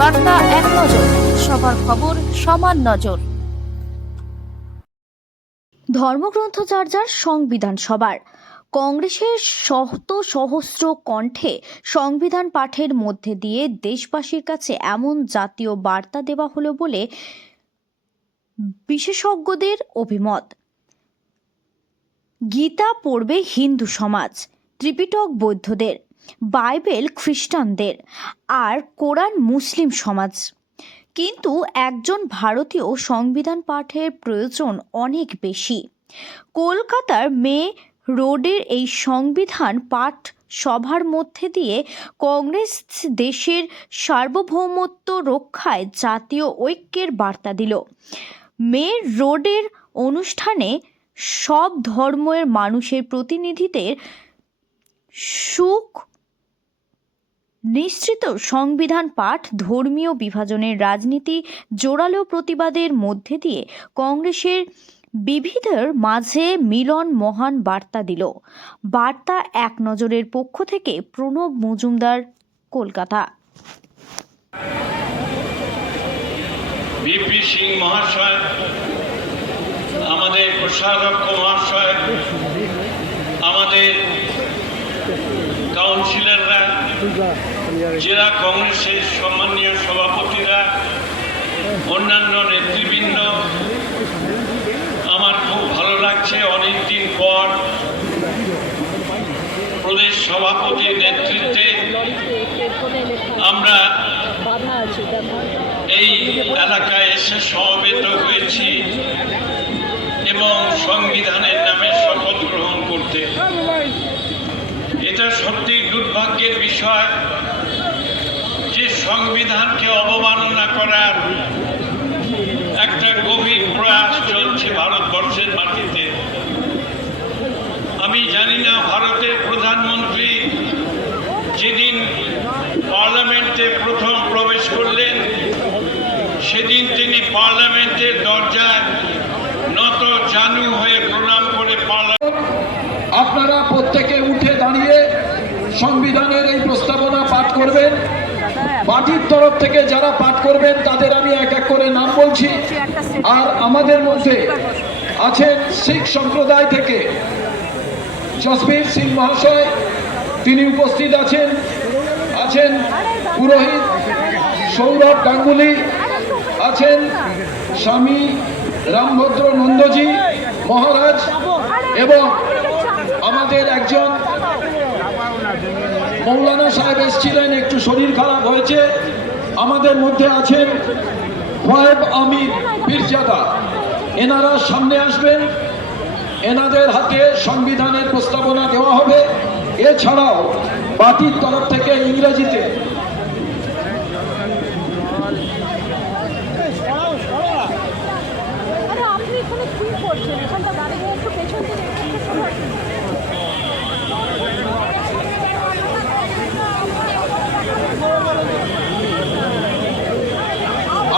বার্তা এক নজর, সবার খবর সমান নজর। ধর্মগ্রন্থ চর্চার সংবিধান সভার কংগ্রেসের শত সহস্র কণ্ঠে সংবিধান পাঠের মধ্যে দিয়ে দেশবাসীর কাছে এমন জাতীয় বার্তা দেওয়া হলো বলে বিশেষজ্ঞদের অভিমত। গীতা পড়বে হিন্দু সমাজ, ত্রিপিটক বৌদ্ধদের, বাইবেল খ্রিস্টানদের আর কোরআন মুসলিম সমাজ। কিন্তু একজন ভারতীয় সংবিধান পাঠের প্রয়োজন অনেক বেশি। কলকাতার মে রোডের এই সংবিধান পাঠ সভার মধ্যে দিয়ে কংগ্রেস দেশের সার্বভৌমত্ব রক্ষায় জাতীয় ঐক্যের বার্তা দিল। মে রোডের অনুষ্ঠানে সব ধর্মের মানুষের প্রতিনিধিদের সুখ নিশ্চিত সংবিধান পাঠ ধর্মীয় বিভাজনের রাজনীতি জোরালো প্রতিবাদের মধ্যে দিয়ে কংগ্রেসের বিবিধের মাঝে মিলন মহান বার্তা দিল। বার্তা এক নজরের পক্ষ থেকে প্রণব মজুমদার, কলকাতা। বিপি সিং মহাশয়, আমাদের প্রসারক মহাশয়, আমাদের কাউন্সিলররা, জেলা কংগ্রেসের সম্মানীয় সভাপতিরা, অন্যান্য নেতৃবৃন্দ, আমার খুব ভালো লাগছে অনেকদিন পর প্রদেশ সভাপতির নেতৃত্বে আমরা এই এলাকায় এসে সমবেত হয়েছি এবং সংবিধানের নামে শপথ গ্রহণ করতে। এটা সত্যি দুর্ভাগ্যের বিষয় যে সংবিধানকে অবমাননা করার একটা গভীর প্রয়াস চলছে ভারতবর্ষের মাটিতে। আমি জানি না ভারতের প্রধানমন্ত্রী যেদিন পার্লামেন্টে প্রথম প্রবেশ করলেন সেদিন তিনি পার্লামেন্টের দরজায় নত জানু হয়ে প্রণাম করে আপনারা প্রত্যেকে উঠে দাঁড়িয়ে সংবিধানের এই প্রস্তাবনা পাঠ করবেন। পার্টির তরফ থেকে যারা পাঠ করবেন তাদের আমি এক এক করে নাম বলছি। আর আমাদের মধ্যে আছেন শিখ সম্প্রদায় থেকে জসবীর সিং মহাশয়, তিনি উপস্থিত আছেন। আছেন পুরোহিত সৌরভ গাঙ্গুলি, আছেন স্বামী রামভদ্র নন্দজি মহারাজ, এবং আমাদের একজন মৌলানা সাহেব এসেছিলেন, একটু শরীর খারাপ হয়েছে। আমাদের মধ্যে আছেন ওয়াহেব আমির পীরজাদা, এনারা সামনে আসবেন। এনাদের হাতে সংবিধানের প্রস্তাবনা দেওয়া হবে। এছাড়াও পার্টির তরফ থেকে ইংরেজিতে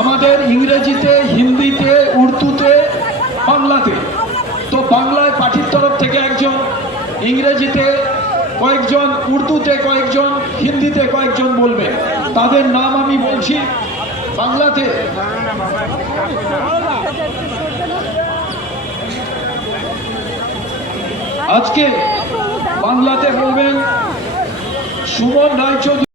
আমাদের ইংরেজিতে, হিন্দিতে, উর্দুতে, বাংলাতে। তো বাংলায় পার্টির তরফ থেকে একজন, ইংরেজিতে কয়েকজন, উর্দুতে কয়েকজন, হিন্দিতে কয়েকজন বলবেন। তাদের নাম আমি বলছি। বাংলাতে আজকে বাংলাতে বলবেন সুমন রায়চৌধুরী।